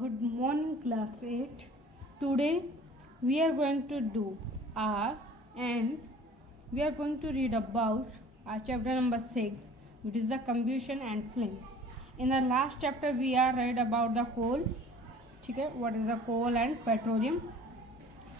Good morning, class 8. Today we are going to do and we are going to read about our chapter number 6, which is the combustion and flame. In the last chapter we are read about the coal. Okay, what is the coal and petroleum?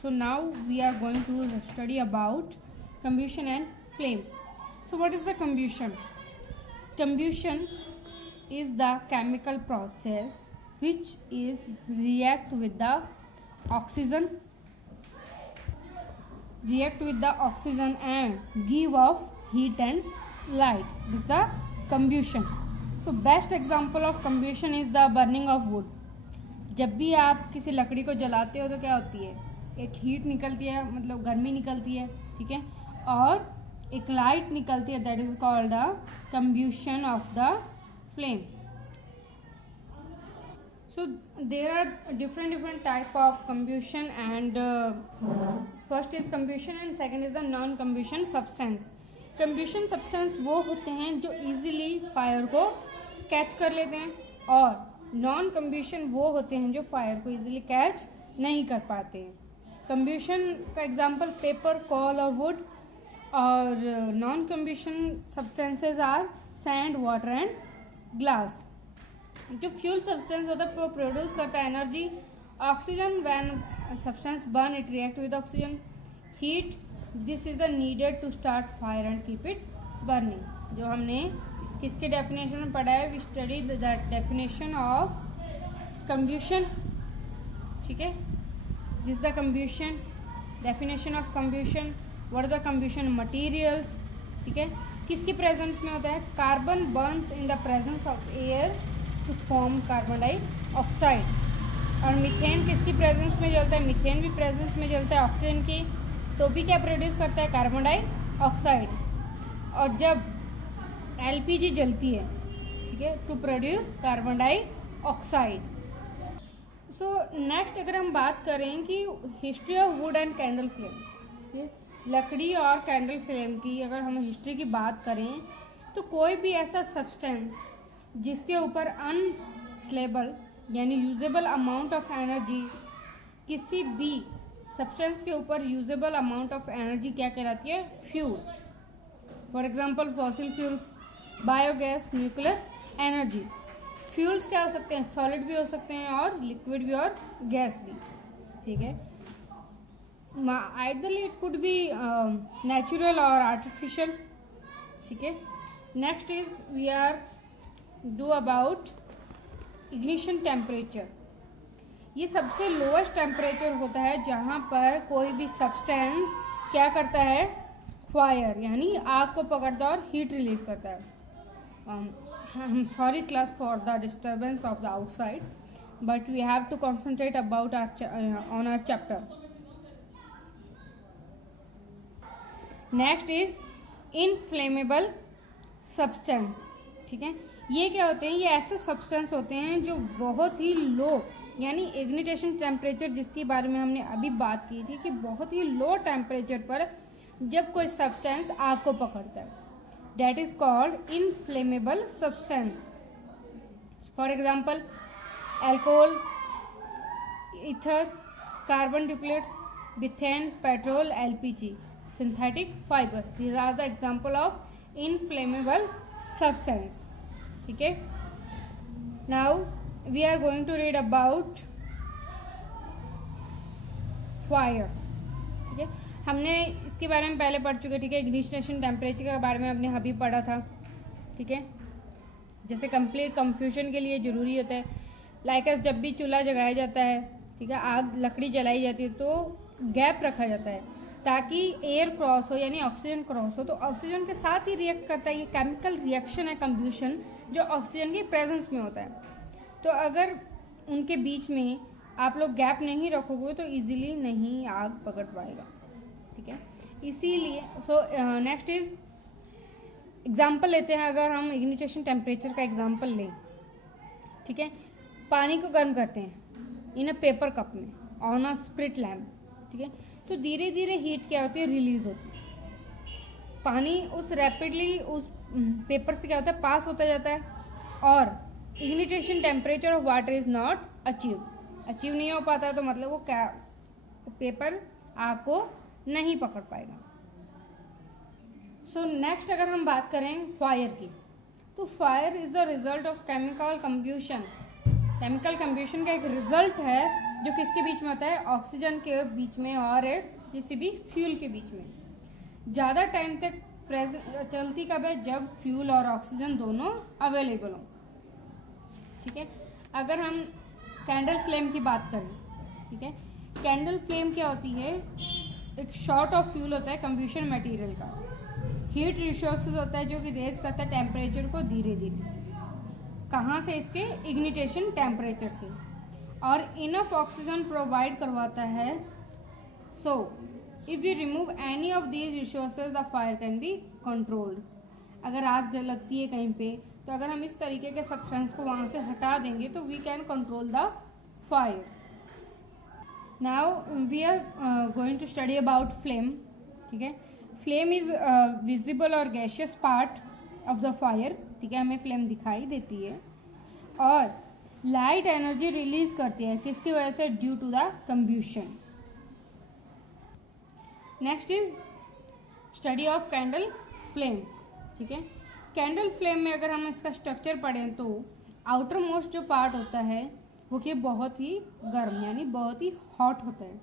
So now we are going to study about combustion and flame. So what is the combustion? Combustion is the chemical process which is react with the oxygen and give off heat and light. This is the combustion. So best example of combustion is the burning of wood. जब भी आप किसी लकड़ी को जलाते हो तो क्या होती है, एक हीट निकलती है, मतलब गर्मी निकलती है, ठीक है, और एक लाइट निकलती है, that is called the combustion of the flame. So there are different type of combustion and first is combustion and second is the non combustion substance. combustion substance वो होते हैं जो easily fire को catch कर लेते हैं और non कम्ब्यूशन वो होते हैं जो फायर को इजीली कैच नहीं कर पाते हैं. कम्ब्यूशन का एग्जांपल पेपर, कोल और वुड, और non combustion substances are sand, water and glass. जो फ्यूल सब्सटेंस होता है वो प्रोड्यूस करता है energy. Oxygen, when substance burn it react with oxygen. Heat, this is the needed to start fire and keep it burning. जो हमने किसके definition में पढ़ा है, we study the definition of combustion. ठीक है, this the combustion, definition of combustion. What are the combustion materials. ठीक है, किसकी प्रेजेंस में होता है, carbon burns in the presence of air to form carbon dioxide. और मीथेन किसकी प्रेजेंस में जलता है, मीथेन भी प्रेजेंस में जलता है ऑक्सीजन की, तो भी क्या प्रोड्यूस करता है, कार्बन डाइऑक्साइड. और जब एलपीजी जलती है, ठीक है, to produce carbon dioxide. So next अगर हम बात करें कि history of wood and candle flame, लकड़ी और कैंडल फ्लेम की अगर हम हिस्ट्री की बात करें तो कोई भी ऐसा सब्सटेंस जिसके ऊपर अनस्लेबल यानी यूजेबल अमाउंट ऑफ एनर्जी, किसी भी सब्सटेंस के ऊपर यूजेबल अमाउंट ऑफ एनर्जी क्या कहलाती है, fuel. For example fossil fuels, biogas, nuclear energy. Fuels क्या हो सकते हैं, सॉलिड भी हो सकते हैं और लिक्विड भी और गैस भी. ठीक है, either it could be natural और आर्टिफिशियल. ठीक है, next is we are do about ignition temperature. ये सबसे लोएस्ट टेम्परेचर होता है जहाँ पर कोई भी सब्सटेंस क्या करता है, फायर यानी आग को पकड़ता है और हीट रिलीज करता है. Sorry class for the disturbance of the outside, but we have to concentrate about on our chapter. Next is inflammable substance. ठीक है, ये क्या होते हैं, ये ऐसे सब्सटेंस होते हैं जो बहुत ही लो यानी इग्निटेशन टेम्परेचर जिसके बारे में हमने अभी बात की थी कि बहुत ही लो टेम्परेचर पर जब कोई सब्सटेंस आग को पकड़ता है, that is called inflammable substance. For example alcohol, ether, carbon droplets, methane, petrol, LPG, synthetic fibers. These are the example of inflammable substance. ठीक है, now we are going to read about fire. ठीक है, हमने इसके बारे में पहले पढ़ चुके. ठीक है, इग्निशन टेम्परेचर के बारे में हमने अभी पढ़ा था. ठीक है, जैसे कंप्लीट कंफ्यूजन के लिए ज़रूरी होता है, लाइक जब भी चूल्हा जलाया जाता है, ठीक है, आग लकड़ी जलाई जाती है तो गैप रखा जाता है ताकि एयर क्रॉस हो यानी ऑक्सीजन क्रॉस हो, तो ऑक्सीजन के साथ ही रिएक्ट करता है. ये केमिकल रिएक्शन है कम्ब्यूशन, जो ऑक्सीजन की प्रेजेंस में होता है. तो अगर उनके बीच में आप लोग गैप नहीं रखोगे तो इजीली नहीं आग पकड़ पाएगा. ठीक है, इसीलिए नेक्स्ट इज एग्जांपल लेते हैं. अगर हम इग्निशन टेम्परेचर का एग्जांपल लें, ठीक है, पानी को गर्म करते हैं इन अ पेपर कप में ऑन अ स्प्रिट लैम्प. ठीक है, तो धीरे धीरे हीट क्या होती है, रिलीज होती है. पानी उस रैपिडली उस पेपर से क्या होता है, पास होता जाता है और ignition temperature of water is not achieve नहीं हो पाता, तो मतलब वो क्या पेपर आग को नहीं पकड़ पाएगा। सो नेक्स्ट अगर हम बात करें फायर की, तो fire is the result of chemical combustion. Chemical combustion का एक रिजल्ट है जो किसके बीच में होता है, ऑक्सीजन के बीच में और एक किसी भी फ्यूल के बीच में। ज़्यादा टाइम तक चलती कब है, जब फ्यूल और ऑक्सीजन दोनों अवेलेबल हो। ठीक है, अगर हम कैंडल फ्लेम की बात करें, ठीक है, कैंडल फ्लेम क्या होती है, एक शॉर्ट ऑफ फ्यूल होता है कंब्यूशन मटेरियल का, हीट रिसोर्सेज होता है जो कि रेज करता है टेम्परेचर को धीरे धीरे, कहाँ से, इसके इग्निटेशन टेम्परेचर से, और इनफ ऑक्सीजन प्रोवाइड करवाता है। So if you remove any of these resources the fire can be controlled. अगर आग लगती है कहीं पे, तो अगर हम इस तरीके के सब्सटेंस को वहाँ से हटा देंगे तो we can control the fire. Now we are going to study about flame. ठीक है, फ्लेम इज विजिबल और gaseous part of the fire. ठीक है, हमें फ्लेम दिखाई देती है और लाइट एनर्जी रिलीज करती है, किसकी वजह से, due to the combustion. Next is study of candle flame. ठीक है, कैंडल फ्लेम में अगर हम इसका स्ट्रक्चर पढ़ें तो आउटर मोस्ट जो पार्ट होता है वो कि बहुत ही गर्म यानी बहुत ही हॉट होता है।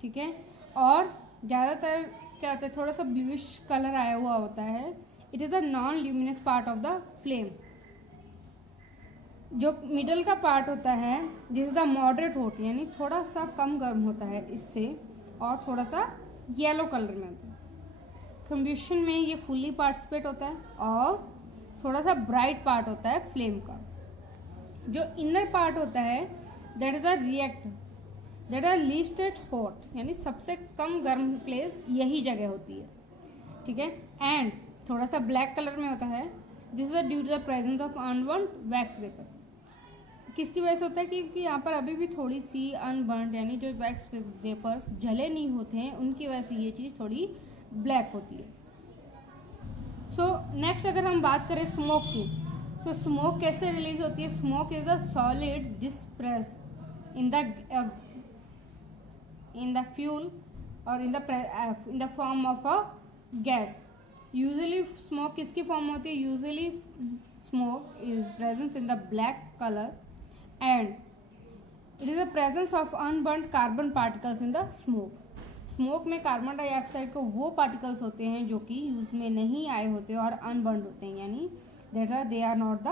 ठीक है, और ज़्यादातर क्या होता है, थोड़ा सा ब्लूइश कलर आया हुआ होता है। It is a non luminous part of the flame. जो मिडल का पार्ट होता है this is the moderate hot, यानी थोड़ा सा कम गर्म होता है इससे, और थोड़ा सा येलो कलर में होता है। कंब्यूशन में ये फुल्ली पार्टिसिपेट होता है और थोड़ा सा ब्राइट पार्ट होता है फ्लेम का। जो इनर पार्ट होता है that is the reactor, that are least at hot, यानी सबसे कम गर्म प्लेस यही जगह होती है। ठीक है, एंड थोड़ा सा ब्लैक कलर में होता है। This is due to the presence of unburned wax vapour. किसकी वजह से होता है, क्योंकि यहाँ पर अभी भी थोड़ी सी अनबर्न्ड यानी जो वैक्स वेपर्स जले नहीं होते हैं, उनकी वजह से ये चीज़ थोड़ी ब्लैक होती है। सो नेक्स्ट अगर हम बात करें स्मोक की, सो स्मोक कैसे रिलीज होती है। Smoke is a solid disperse in the fuel और in the form of a gas. Usually smoke किसकी फॉर्म होती है, usually smoke is presence in the black colour and it is the presence of unburnt carbon particles in the smoke. Smoke में carbon dioxide को वो particles होते हैं जो कि यूज में नहीं आए होते और अनबर्न्ड होते हैं, यानी they are not the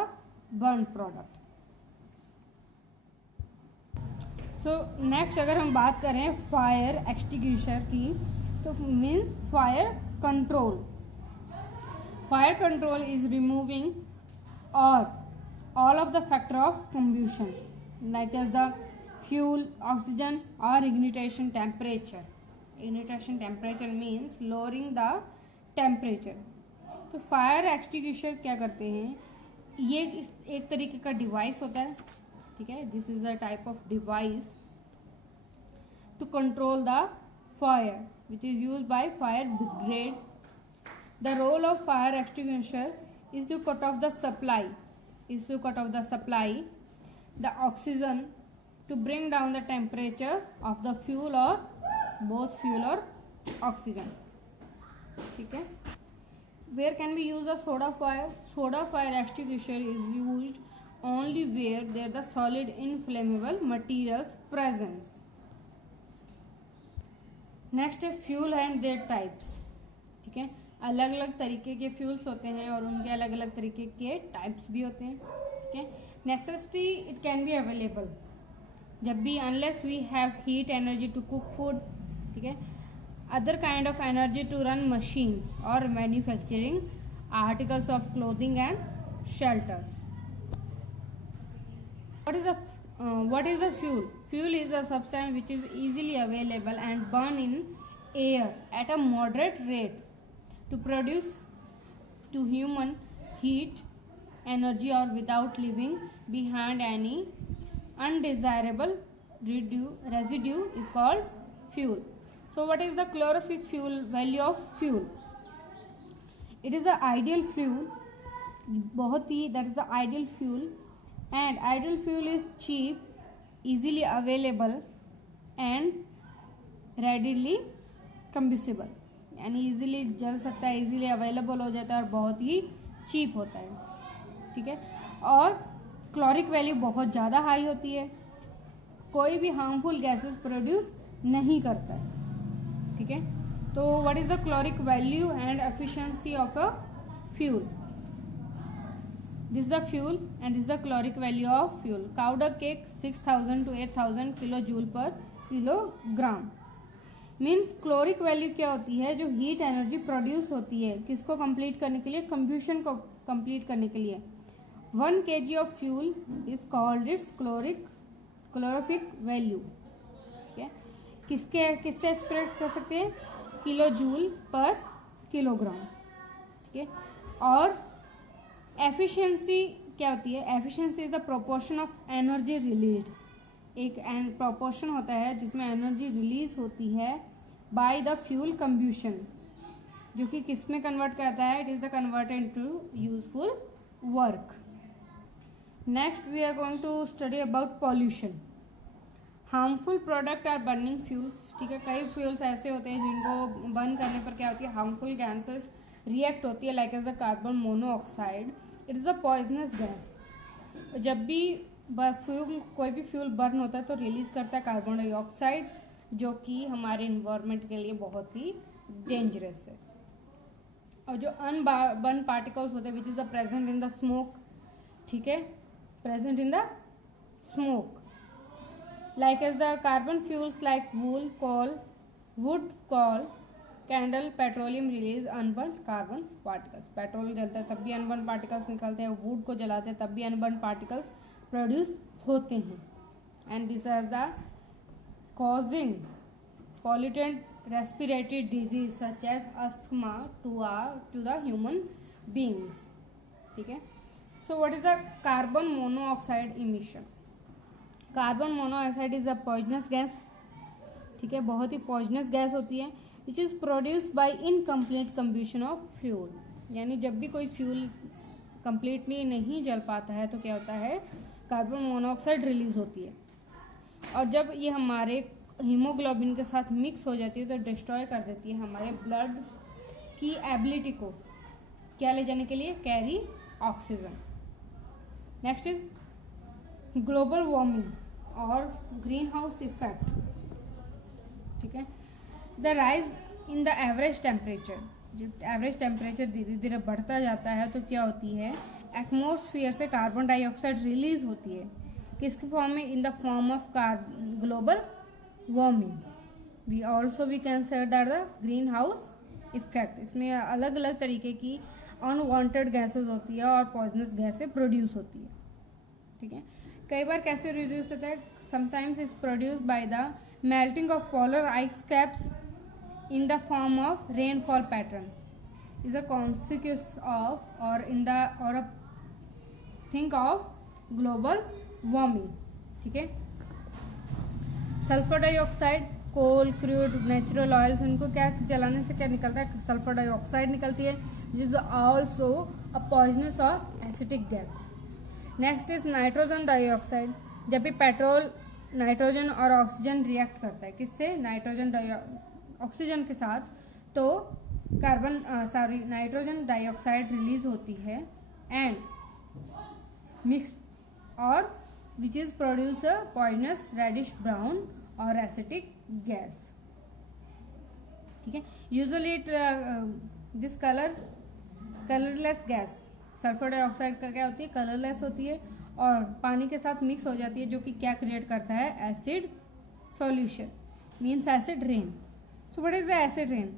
burn product. So next अगर हम बात करें फायर एक्सटिंग्विशर की, तो means fire control. Fire control is removing और all of the factor of combustion like as the fuel, oxygen or ignition temperature. Ignition temperature means lowering the temperature. तो fire extinguisher क्या करते हैं, ये एक तरीके का डिवाइस होता है। ठीक है, this is a type of device to control the fire which is used by fire brigade. The role of fire extinguisher is to cut off the supply, the oxygen, to bring down the temperature of the fuel or both fuel or oxygen. ठीक है, where can we use a soda fire? Soda fire extinguisher is used only where there the solid inflammable materials present. Next है fuel and there types. ठीक है, अलग अलग तरीके के fuels होते हैं और उनके अलग अलग तरीके के टाइप्स भी होते हैं। ठीक है, necessity it can be available जब भी unless we have heat energy to cook food. ठीक है, other kind of energy to run machines और manufacturing articles of clothing and shelters. What is a fuel? Fuel is a substance which is easily available and burn in air at a moderate rate to produce to human heat, energy or without leaving behind any undesirable residue is called fuel. So what is the calorific fuel value of fuel? It is the ideal fuel, बहुत ही that is the ideal fuel and ideal fuel is cheap, easily available and readily combustible, यानी easily जल सकता है, easily available हो जाता है और बहुत ही चीप होता है, ठीक है। और क्लोरिक वैल्यू बहुत ज़्यादा हाई होती है, कोई भी हार्मफुल गैसेस प्रोड्यूस नहीं करता है, ठीक है। तो what is the calorific value and efficiency of a fuel? This is the fuel and this is the calorific value of fuel. काउडर cake 6000 to 8000 kilo joule per kilogram. Means calorific value क्या होती है? जो heat energy produce होती है किसको complete करने के लिए? कंब्यूशन को कंप्लीट करने के लिए। 1 kg of fuel is called its calorific value, ठीक है। किससे एक्सप्रेस कर सकते हैं? किलो जूल पर किलोग्राम, ठीक है। और एफिशिएंसी क्या होती है? Efficiency is the proportion of energy released. एक प्रोपोर्शन होता है जिसमें एनर्जी रिलीज होती है बाय द फ्यूल कंब्यूशन, जो कि किस में कन्वर्ट करता है? It is the converted into useful work. Next we are going to study about pollution. Harmful product are burning fuels, ठीक है। कई फ्यूल्स ऐसे होते हैं जिनको बर्न करने पर क्या होती है? हार्मफुल गैसेस रिएक्ट होती है, like as the carbon monoxide. It is a poisonous gas. जब भी फ्यूल कोई भी फ्यूल बर्न होता है तो रिलीज करता है कार्बन डाइऑक्साइड, जो कि हमारे इन्वायरमेंट के लिए बहुत ही डेंजरस है। और जो अनबर्न पार्टिकल्स होते हैं which is the present in the smoke, ठीक है, present in the smoke, like as the carbon fuels like wool, coal, wood, coal, candle, petroleum release unburnt carbon particles. Petrol जलता है तब भी अनबर्न पार्टिकल्स निकलते हैं, वुड को जलाते हैं तब भी अनबर्न पार्टिकल्स प्रोड्यूस होते हैं। And this is the causing pollutant respiratory disease such as asthma to the human beings, ठीक है। So what is the carbon monoxide emission? Carbon monoxide is a poisonous gas, ठीक है, बहुत ही poisonous gas होती है, which is produced by incomplete combustion of fuel. यानी जब भी कोई फ्यूल कंप्लीटली नहीं जल पाता है तो क्या होता है? कार्बन मोनोऑक्साइड रिलीज होती है, और जब ये हमारे हीमोग्लोबिन के साथ मिक्स हो जाती है तो डिस्ट्रॉय कर देती है हमारे ब्लड की एबिलिटी को क्या ले जाने के लिए? Carry oxygen. Next is global warming और ग्रीन हाउस इफेक्ट, ठीक है। The rise in the average temperature, जब एवरेज टेम्परेचर धीरे धीरे बढ़ता जाता है तो क्या होती है? एटमॉस्फेयर से कार्बन डाइऑक्साइड रिलीज होती है, किसके फॉर्म में? In the form of global warming. We can say that the green house effect. इसमें अलग अलग तरीके की अनवांटेड गैसेज होती है और पॉइजनस गैसें प्रोड्यूस होती है, ठीक है। कई बार कैसे रिड्यूस होता है? Sometimes is produced by the melting of polar ice caps in the form of rainfall pattern is a consequence of or a think of global warming, ठीक है। सल्फर डाइऑक्साइड, कोल, क्रूड, नेचुरल ऑयल्स, इनको क्या जलाने से क्या निकलता है? Sulphur dioxide निकलती है, which is also a poisonous और acetic gas. Next is nitrogen dioxide. जब भी पेट्रोल नाइट्रोजन और ऑक्सीजन रिएक्ट करता है, किससे? ऑक्सीजन के साथ, तो नाइट्रोजन डाइऑक्साइड रिलीज होती है एंड मिक्स और which is produce a poisonous reddish brown और एसिटिक गैस, ठीक है। Usually it this colourless gas, sulphur dioxide का क्या होती है? कलरलेस होती है और पानी के साथ मिक्स हो जाती है, जो कि क्या क्रिएट करता है? Acid solution, means acid rain. So what is the acid rain?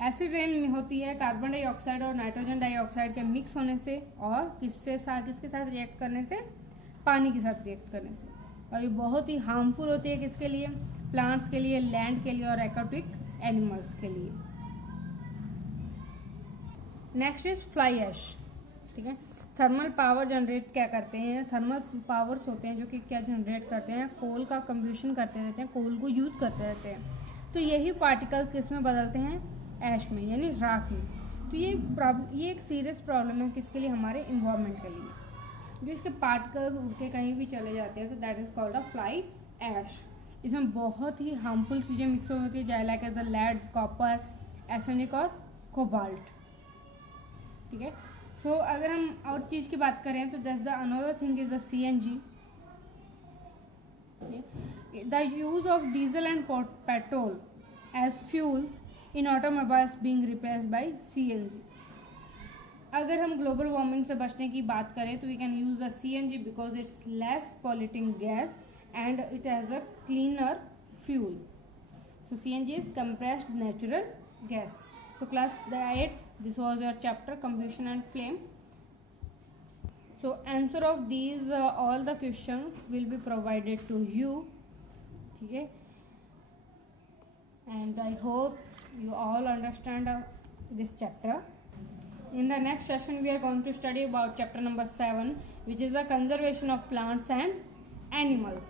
Acid rain में होती है कार्बन डाइऑक्साइड और नाइट्रोजन डाइऑक्साइड के मिक्स होने से और किसके साथ रिएक्ट करने से? पानी के साथ रिएक्ट करने से। और ये बहुत ही हार्मफुल होती है किसके लिए? प्लांट्स के लिए, लैंड के लिए और एक्वाटिक एनिमल्स के लिए। नेक्स्ट इज फ्लाई ऐश, ठीक है। थर्मल पावर जनरेट क्या करते हैं? थर्मल पावर्स होते हैं जो कि क्या जनरेट करते हैं? कोल का कंब्यूशन करते रहते हैं, कोल को यूज करते रहते हैं, तो यही पार्टिकल किस में बदलते हैं? ऐश में, यानी राख में। तो ये एक सीरियस प्रॉब्लम है किसके लिए? हमारे इन्वायरमेंट के लिए। जो इसके पार्टिकल्स उड़ के कहीं भी चले जाते हैं तो that is called a fly ash. इसमें बहुत ही हार्मफुल चीज़ें मिक्स होती है जैसे like the lead, copper, arsenic और कोबाल्ट। ठीक है, सो अगर हम और चीज़ की बात करें तो that's the another thing is the CNG। The use of diesel and petrol as fuels in automobiles being replaced by CNG। अगर हम ग्लोबल वार्मिंग से बचने की बात करें तो we can use the CNG because it's less polluting gas and it has a cleaner fuel. So CNG is compressed natural gas. So class the 8th, this was your chapter combustion and flame. So answer of these all the questions will be provided to you. Okay, and I hope you all understand this chapter. In the next session we are going to study about chapter number 7, which is the conservation of plants and animals.